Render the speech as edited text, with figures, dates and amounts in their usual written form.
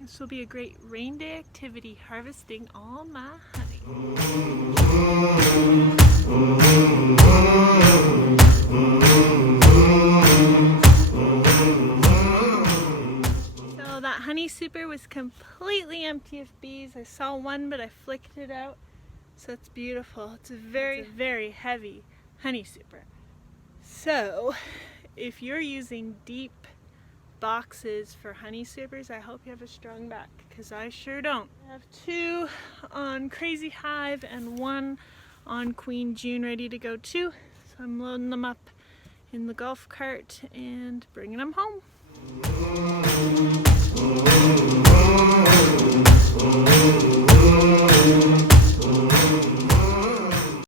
This will be a great rain day activity, harvesting all my honey. So that honey super was completely empty of bees. I saw one, but I flicked it out. So it's beautiful. It's a very heavy honey super. So if you're using deep boxes for honey supers, I hope you have a strong back, because I sure don't. I have 2 on Crazy Hive and 1 on Queen June ready to go too. So I'm loading them up in the golf cart and bringing them home.